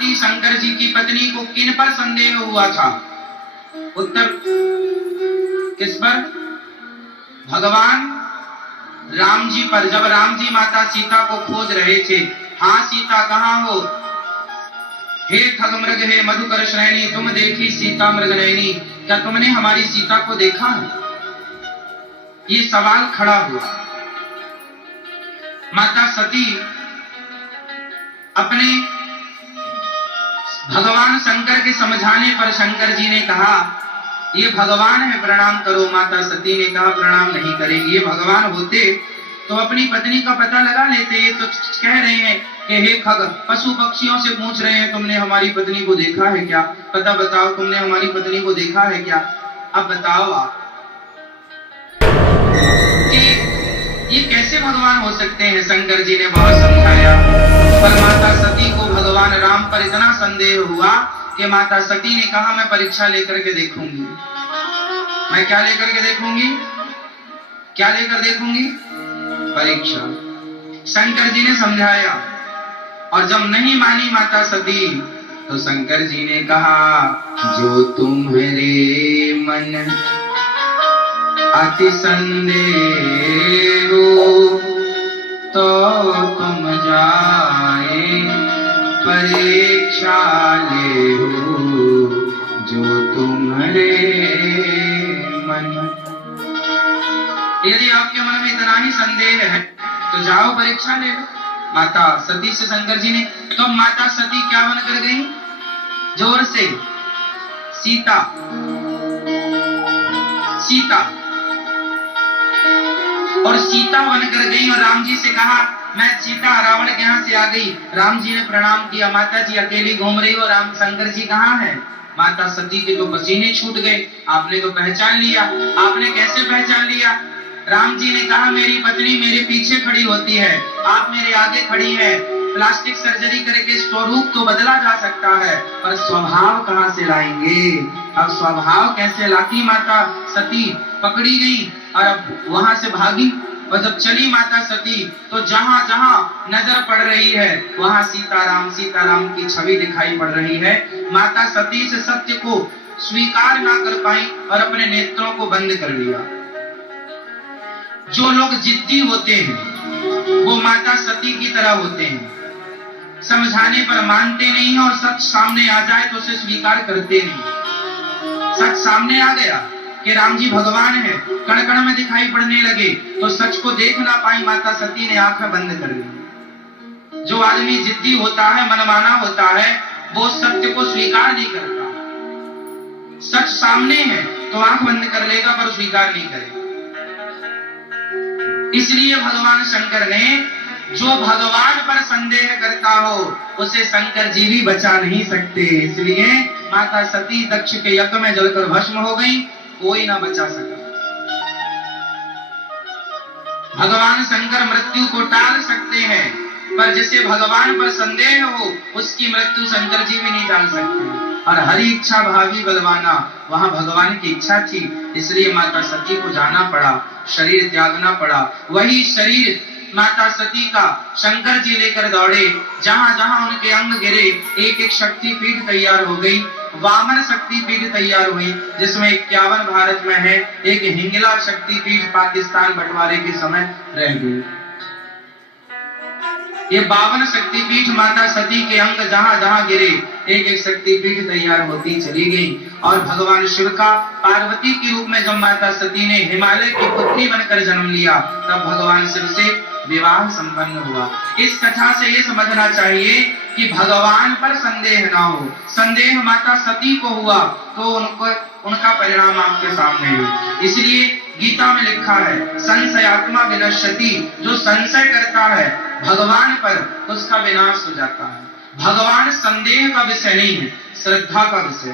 महारथी शंकर जी की पत्नी को किन पर संदेह हुआ था? उत्तर किस पर? भगवान राम जी पर। जब राम जी माता सीता को खोज रहे थे, हाँ सीता कहाँ हो? हे खग मृग हे मधुकर श्रेणी, तुम देखी सीता मृग नयनी, क्या तुमने हमारी सीता को देखा है? ये सवाल खड़ा हुआ। माता सती अपने भगवान शंकर के समझाने पर शंकर जी ने कहा ये भगवान है, प्रणाम करो। माता सती ने कहा प्रणाम नहीं करेंगे, ये भगवान होते तो अपनी पत्नी का पता लगा लेते। ये तो कह रहे हैं कि हे खग, पशु पक्षियों से पूछ रहे हैं तुमने हमारी पत्नी को देखा है क्या? पता बताओ, तुमने हमारी पत्नी को देखा है क्या? अब बताओ आप कि ये कैसे भगवान हो सकते हैं? शंकर जी ने बहुत समझाया, पर माता सती को भगवान राम पर इतना संदेह हुआ कि माता सती ने कहा मैं परीक्षा लेकर के देखूंगी। मैं क्या लेकर के देखूंगी? क्या लेकर देखूंगी? परीक्षा। शंकर जी ने समझाया, और जब नहीं मानी माता सती तो शंकर जी ने कहा जो तुम्हारे मन अति संदेह तो तुम जाए परीक्षा ले जो तुम्हारे मन। यदि आपके मन में इतना ही संदेह है तो जाओ परीक्षा ले लो। माता सती से शंकर जी ने, तो माता सती क्या बनकर गई? जोर से, सीता। सीता और सीता बनकर गई और राम जी से कहा मैं सीता रावण के यहाँ से आ गई। राम जी ने प्रणाम किया, माता जी अकेली घूम रही हो, राम शंकर जी कहाँ है? माता सती के तो पसीने छूट गए। आपने तो पहचान लिया। आपने कैसे पहचान लिया? राम जी ने कहा मेरी पत्नी मेरे पीछे खड़ी होती है, आप मेरे आगे खड़ी है। प्लास्टिक सर्जरी करके स्वरूप तो बदला जा सकता है, पर स्वभाव कहाँ से लाएंगे? अब स्वभाव कैसे लाती? माता सती पकड़ी गई और अब वहां से भागी। और जब चली माता सती तो जहां जहां नजर पड़ रही है वहां सीताराम की छवि दिखाई पड़ रही है। माता सती से सत्य को स्वीकार ना कर पाई और अपने नेत्रों को बंद कर लिया। जो लोग जिद्दी होते हैं वो माता सती की तरह होते हैं, समझाने पर मानते नहीं और सच सामने आ जाए तो उसे स्वीकार करते नहीं। सच सामने आ गया कि राम जी भगवान है, कण कण में दिखाई पड़ने लगे तो सच को देख ना पाई माता सती ने आंखें बंद कर ली। जो आदमी जिद्दी होता है, मनमाना होता है, वो सत्य को स्वीकार नहीं करता। सच सामने है तो आंख बंद कर लेगा पर स्वीकार नहीं करेगा। इसलिए भगवान शंकर ने जो भगवान पर संदेह करता हो उसे शंकर जी भी बचा नहीं सकते। इसलिए माता सती दक्ष के यज्ञ में जलकर भस्म हो गई, कोई ना बचा सका। भगवान शंकर मृत्यु को टाल सकते हैं, पर जिसे भगवान पर संदेह हो उसकी मृत्यु शंकर जी भी नहीं टाल सकते। और हरि इच्छा भावी बलवाना, वहां भगवान की इच्छा थी, इसलिए माता सती को जाना पड़ा, शरीर त्यागना पड़ा। वही शरीर माता सती का शंकर जी लेकर दौड़े, जहां जहां उनके अंग गिरे एक एक शक्ति पीठ तैयार हो गई। वामन शक्ति पीठ तैयार हुई जिसमें 51 भारत में है, एक हिंगला शक्ति पीठ पाकिस्तान बंटवारे के समय रह गई। ये 52 शक्ति पीठ माता सती के अंग जहां जहां गिरे एक एक शक्ति पीठ तैयार होती चली गई। और भगवान शिव का पार्वती के रूप में जब माता सती ने हिमालय की पुत्री बनकर जन्म लिया तब भगवान शिव से विवाह संपन्न हुआ। इस कथा से ये समझना चाहिए कि भगवान पर संदेह ना हो। संदेह माता सती को हुआ तो उनका परिणाम आपके सामने है। इसलिए गीता में लिखा है संशयात्मा विनश्यति, जो संशय करता है भगवान पर उसका विनाश हो जाता है। भगवान संदेह का विषय नहीं है, श्रद्धा का विषय।